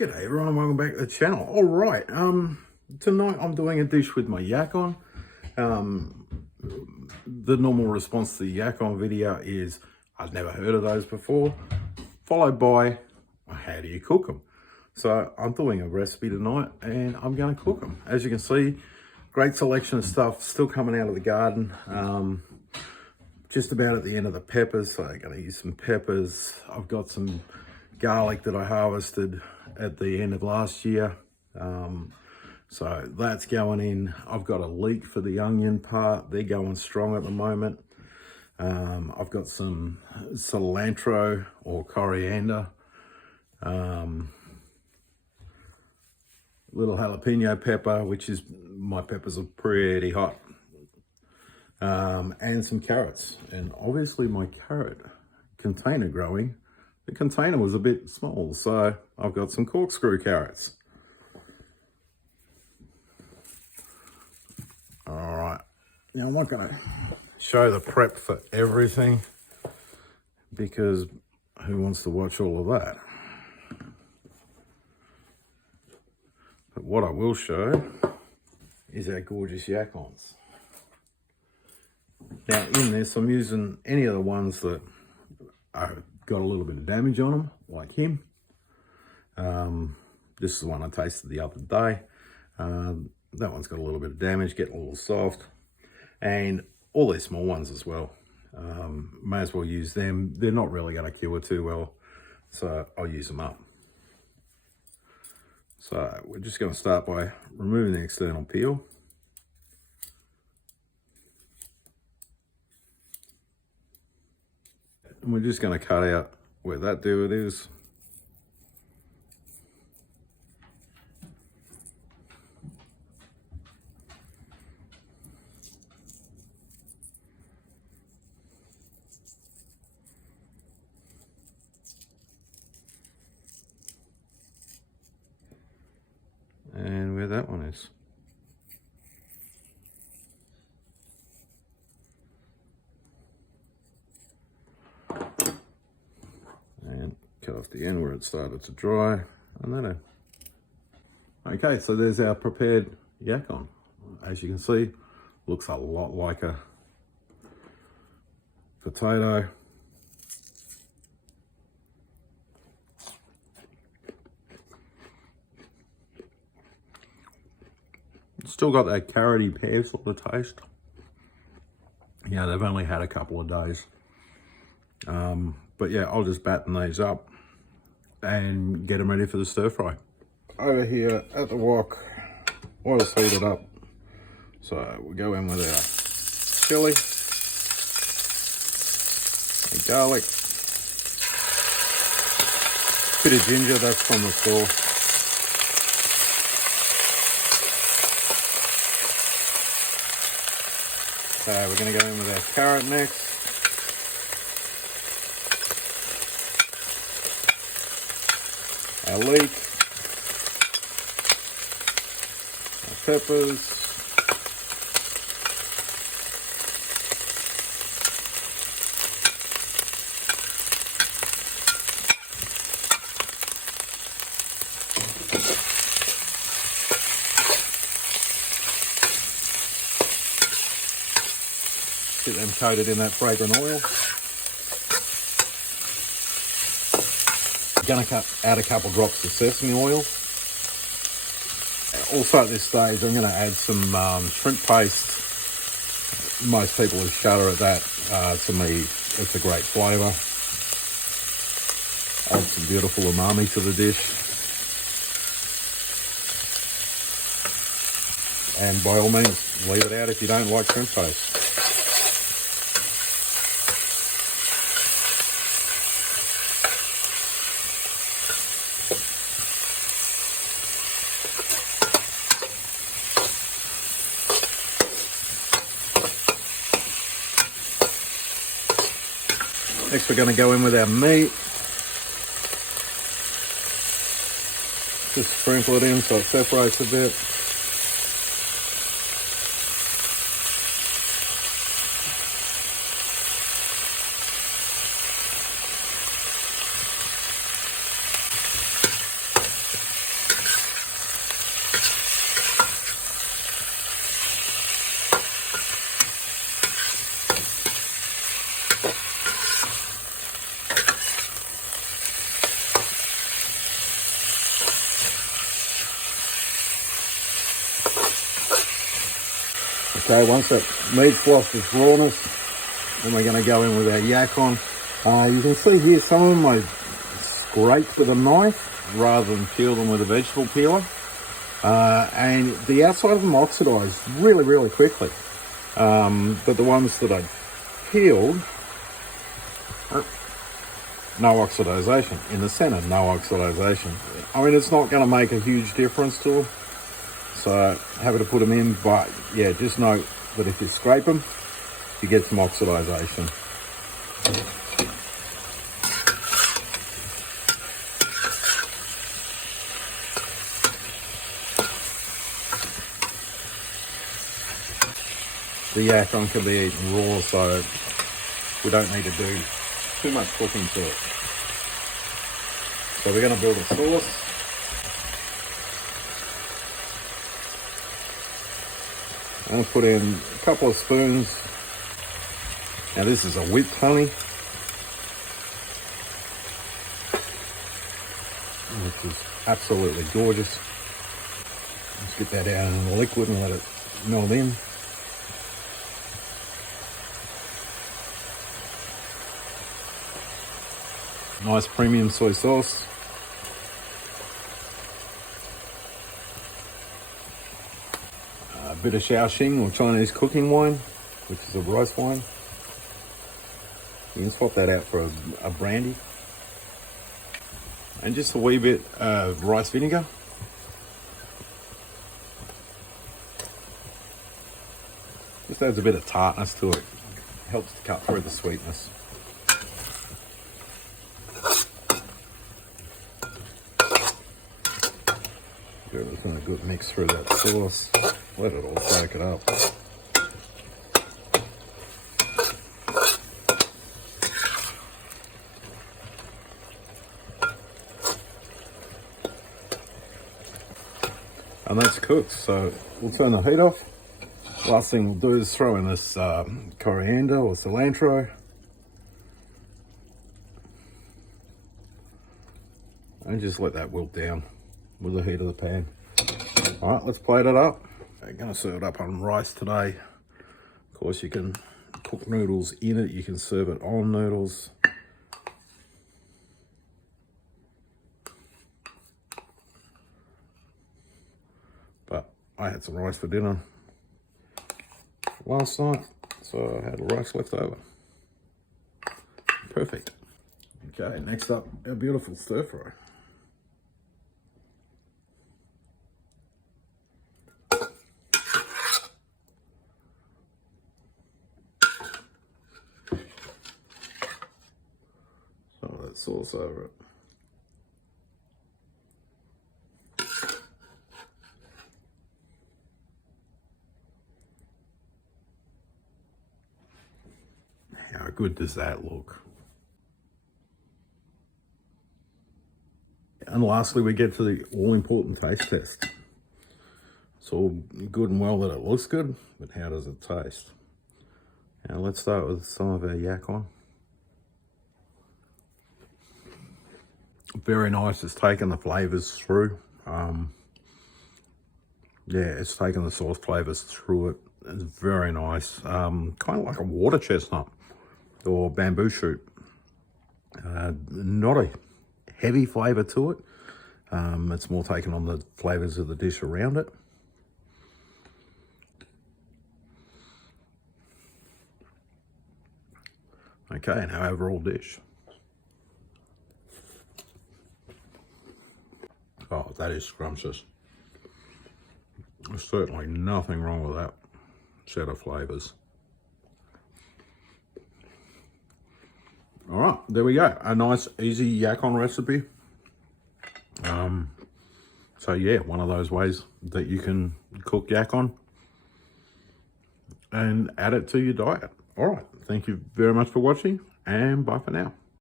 G'day everyone, welcome back to the channel. All right, tonight I'm doing a dish with my Yacon. The normal response to the Yacon video is, I've never heard of those before, followed by, how do you cook them? So I'm doing a recipe tonight and I'm going to cook them. As you can see, great selection of stuff still coming out of the garden. Just about at the end of the peppers, so I'm going to use some peppers. I've got some garlic that I harvested at the end of last year, so that's going in. I've got a leek for the onion part, they're going strong at the moment. I've got some cilantro or coriander, little jalapeno pepper, which is, my peppers are pretty hot, and some carrots. And obviously my carrot container growing, the container was a bit small, so I've got some corkscrew carrots. All right, now I'm not going to show the prep for everything because who wants to watch all of that? But what I will show is our gorgeous Yacons. Now in this, I'm using any of the ones that are got a little bit of damage on them, like him. This is the one I tasted the other day. That one's got a little bit of damage, getting a little soft, and all these small ones as well. May as well use them. They're not really going to cure too well, so I'll use them up. So we're just going to start by removing the external peel. And we're just going to cut out where that divot is. And where that one is. Cut off the end where it started to dry, and then okay, so there's our prepared Yacon. As you can see, looks a lot like a potato. Still got that carroty pear sort of taste. Yeah, they've only had a couple of days. But yeah, I'll just batten these up and get them ready for the stir fry. Over here at the wok, oil's heated up. So we'll go in with our chili, and garlic, bit of ginger, that's from the store. So we're going to go in with our carrot next. Our leek, our peppers, get them coated in that fragrant oil. Going to cut out a couple drops of sesame oil. Also at this stage I'm going to add some shrimp paste. Most people would shudder at that. To me it's a great flavour. Adds some beautiful umami to the dish. And by all means leave it out if you don't like shrimp paste. Next we're going to go in with our meat. Just sprinkle it in so it separates a bit. Okay, once that meat's lost its rawness, then we're going to go in with our Yacon. You can see here some of them I scraped with a knife rather than peel them with a vegetable peeler. And the outside of them oxidised really, really quickly. But the ones that I peeled, no oxidisation. In the centre, no oxidisation. I mean, it's not going to make a huge difference to them. So happy to put them in, but yeah, just note that if you scrape them, you get some oxidisation. The Yacon can be eaten raw, so we don't need to do too much cooking to it. So we're going to build a sauce. I'm going to put in a couple of spoons. Now this is a whipped honey, which is absolutely gorgeous. Let's get that out in the liquid and let it melt in. Nice premium soy sauce. A bit of Shaoxing or Chinese cooking wine, which is a rice wine. You can swap that out for a brandy. And just a wee bit of rice vinegar. Just adds a bit of tartness to it. Helps to cut through the sweetness. Give everything a good mix through that sauce. Let it all soak it up. And that's cooked, so we'll turn the heat off. Last thing we'll do is throw in this coriander or cilantro. And just let that wilt down with the heat of the pan. All right, let's plate it up. I'm gonna serve it up on rice today. Of course, you can cook noodles in it. You can serve it on noodles. But I had some rice for dinner last night, so I had rice left over. Perfect. Okay, next up, our beautiful stir fry. Some of that sauce over it. How good does that look? And lastly, we get to the all-important taste test. It's all good and well that it looks good, but how does it taste? Now let's start with some of our Yacon. Very nice. It's taken the flavours through. Yeah, it's taken the sauce flavours through it. It's very nice. Kind of like a water chestnut or bamboo shoot. Not a heavy flavour to it. It's more taken on the flavours of the dish around it. Okay, and our overall dish. Oh, that is scrumptious. There's certainly nothing wrong with that set of flavours. All right, there we go. A nice, easy Yacon recipe. So yeah, one of those ways that you can cook Yacon and add it to your diet. All right, thank you very much for watching, and bye for now.